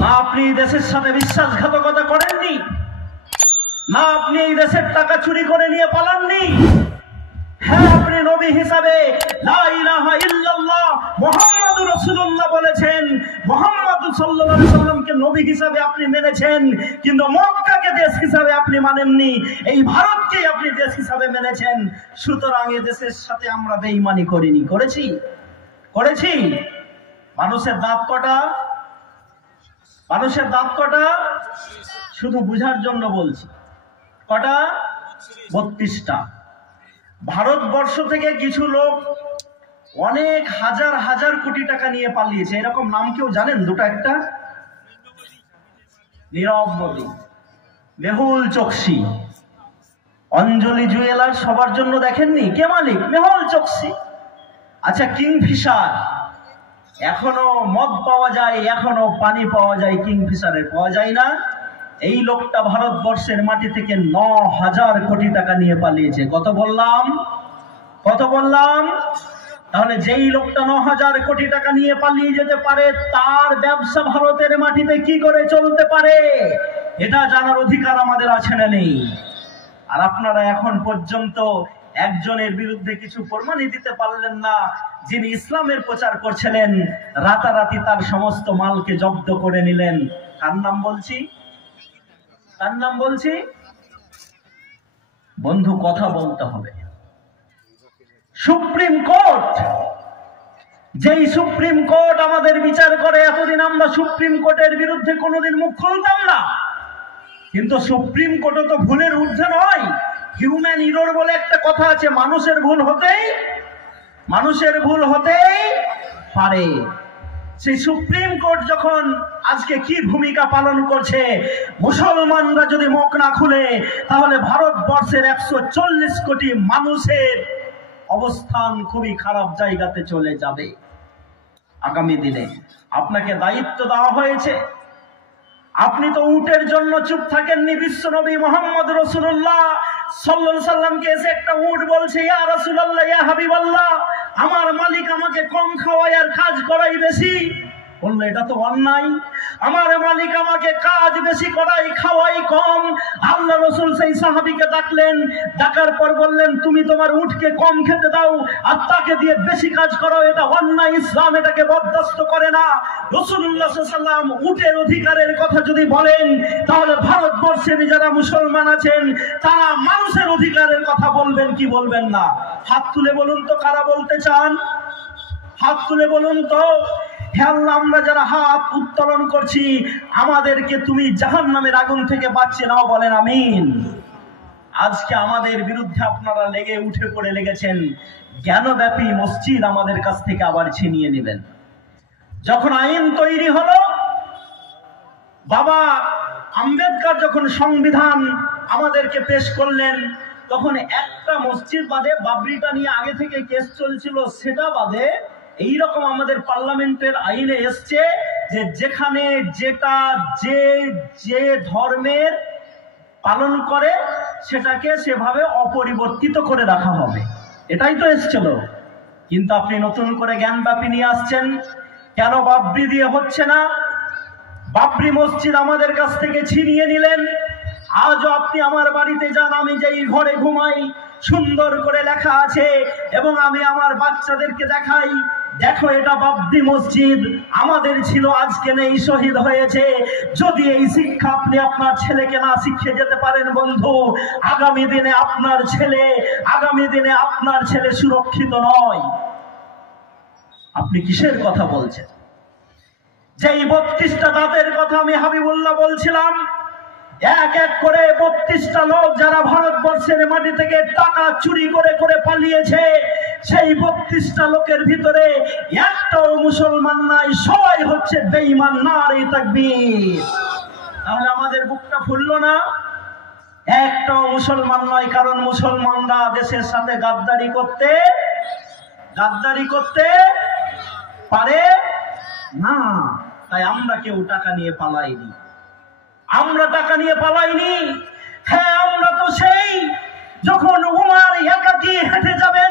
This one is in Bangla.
না আপনি দেশের সাথে বিশ্বাসঘাতকতা করেননি, না আপনি এই দেশের টাকা চুরি করে নিয়ে পালাননি। হ্যাঁ, আপনি নবী হিসাবে লা ইলাহা ইল্লাল্লাহ মুহাম্মাদুর রাসূলুল্লাহ বলেছেন, মুহাম্মদ সাল্লাল্লাহু আলাইহি সাল্লামকে নবী হিসাবে আপনি মেনেছেন, কিন্তু মক্কাকে দেশ হিসাবে আপনি মানেননি, এই ভারতকে আপনি দেশ হিসাবে মেনেছেন। সুতরাং এই দেশের সাথে আমরা বেঈমানি করিনি, করেছি। মানুষের দাঁত কটা? মানুষের দাঁত কটা? শুধু বুঝার জন্য বলছি, কটা? 32টা। ভারতবর্ষ থেকে কিছু লোক অনেক হাজার হাজার কোটি টাকা নিয়ে পালিয়েছে। এরকম নাম কেউ জানেন? দুটো একটা, নীরব মোদী, মেহুল চোকসি, অঞ্জলি জুয়েলার সবার জন্য দেখেননি? কে মালিক? মেহুল চোকসি। আচ্ছা, কিংফিশার, এখনো মদ পাওয়া যায়, এখনো পানি পাওয়া যায়, কিংফিশারের পাওয়া যায় না। এই লোকটা ভারতবর্ষের মাটি থেকে 9,000 কোটি টাকা নিয়ে পালিয়েছে। কত বললাম? তাহলে যেই লোকটা 9,000 কোটি টাকা নিয়ে পালিয়ে যেতে পারে, তার ব্যবসা ভারতের মাটিতে কি করে চলতে পারে, এটা জানার অধিকার আমাদের আছে না নেই? আর আপনারা এখন পর্যন্ত একজনের বিরুদ্ধে কিছু প্রমাণই দিতে পারলেন না, যিনি ইসলামের প্রচার করছিলেন, রাতারাতি তার সমস্ত মালকে জব্দ করে নিলেন। কার নাম বলছি? বন্ধু, কথা বলতে হবে। সুপ্রিম কোর্ট, যেই সুপ্রিম কোর্ট আমাদের বিচার করে, এতদিন আমরা সুপ্রিম কোর্টের বিরুদ্ধে কোনোদিন মুখ খুলতাম না, কিন্তু সুপ্রিম কোর্টও তো ভুলের ঊর্ধ্বে নয়। হিউম্যান এরর বলে একটা কথা আছে, মানুষের ভুল হতেই পারে। সেই সুপ্রিম কোর্ট যখন আজকে কি ভূমিকা পালন করছে, মুসলমানরা যদি মুখ না খুলে, তাহলে ভারতবর্ষের 140 কোটি মানুষের অবস্থান খুবই খারাপ জায়গাতে চলে যাবে। আগামী দিনে আপনাকে দায়িত্ব দেওয়া হয়েছে। আপনি তো উটের জন্য চুপ থাকেননি। বিশ্বনবী মুহাম্মদ রাসূলুল্লাহ সাল্লাল্লাহু আলাইহি সাল্লামকে এসে একটা উট বলছে, ইয়া রাসূলুল্লাহ, ইয়া হাবিবাল্লাহ, আমার মালিক আমাকে কম খাওয়ায় আর কাজ করাই বেশি। বললো, এটা তো অন্যায়। আমার মালিক আমাকে কাজ বেশি করাই, খাওয়াই কম। আল্লাহ রাসূল সেই সাহাবীকে ডাকলেন, ডাকার পর বললেন, তুমি তোমার উটকে কম খেতে দাও আর তাকে দিয়ে বেশি কাজ করো, এটা অন্যায়। ইসলাম এটাকে বরদাস্ত করে না। রাসূলুল্লাহ সাল্লাল্লাহু আলাইহি ওয়াসাল্লাম উটের অধিকারের কথা যদি বলেন, তাহলে ভারতবর্ষের যারা মুসলমান আছেন, তারা মানুষের অধিকারের কথা বলবেন কি বলবেন না? হাত তুলে বলুন তো, কারা বলতে চান? হাত তুলে বলুন তো। হে আল্লাহ, আমরা যারা হাত উত্তোলন করছি, আমাদেরকে তুমি জাহান্নামের আগুন থেকে বাঁচিয়ে নাও, বলেন আমিন। আজকে আমাদের বিরুদ্ধে আপনারা উঠে পড়ে লেগেছেন, জ্ঞানব্যাপী মসজিদ আমাদের কাছ থেকে আবার ছিনিয়ে নেবেন। যখন আইন তৈরি হলো, বাবা আম্বেদকর যখন সংবিধান আমাদেরকে পেশ করলেন, তখন একটা মসজিদ বাদে, বাবরিটা নিয়ে আগে থেকে কেস চলছিল, সেটা বাদে এইরকম আমাদের পার্লামেন্টের আইনে এসছে যে যেখানে যেটা যে ধর্মের পালন করে, সেটাকে সেভাবে অপরিবর্তিত করে রাখা হবে। এটাই তো এসছিল। কিন্তু আপনি নতুন করে জ্ঞানব্যাপী নিয়ে আসছেন। কেন বাবরি দিয়ে হচ্ছে না? বাবরি মসজিদ আমাদের কাছ থেকে ছিনিয়ে নিলেন। আজও আপনি আমার বাড়িতে যান, আমি যেই ঘরে ঘুমাই, সুন্দর করে লেখা আছে, এবং আমি আমার বাচ্চাদেরকে দেখাই, দেখো এটা বাবরি মসজিদ, আমাদের ছিল, আজকে নেই, শহীদ হয়েছে। যদি এই শিক্ষা আপনি আপনার ছেলেকে না শিখিয়ে যেতে পারেন বন্ধু, আগামী দিনে আপনার ছেলে সুরক্ষিত নয়। আপনি কিসের কথা বলছেন? যেই 32টা দাঁতের কথা আমি হাবিবুল্লাহ বলছিলাম, এক এক করে 32টা লোক যারা ভারতবর্ষের মাটি থেকে টাকা চুরি করে করে পালিয়েছে, সেই 32টা লোকের ভিতরে একটাও মুসলমান নাই, সবাই হচ্ছে বেঈমান। নারে তাকবীর। তাহলে আমাদের বুকটা ফুললো না? একটাও মুসলমান নয়, কারণ মুসলমানরা দেশের সাথে গাদ্দারি করতে পারে না। তাই আমরা কেউ টাকা নিয়ে পালাইনি। হ্যাঁ, আমরা তো সেই যখন উমর একাকী হেঁটে যাবেন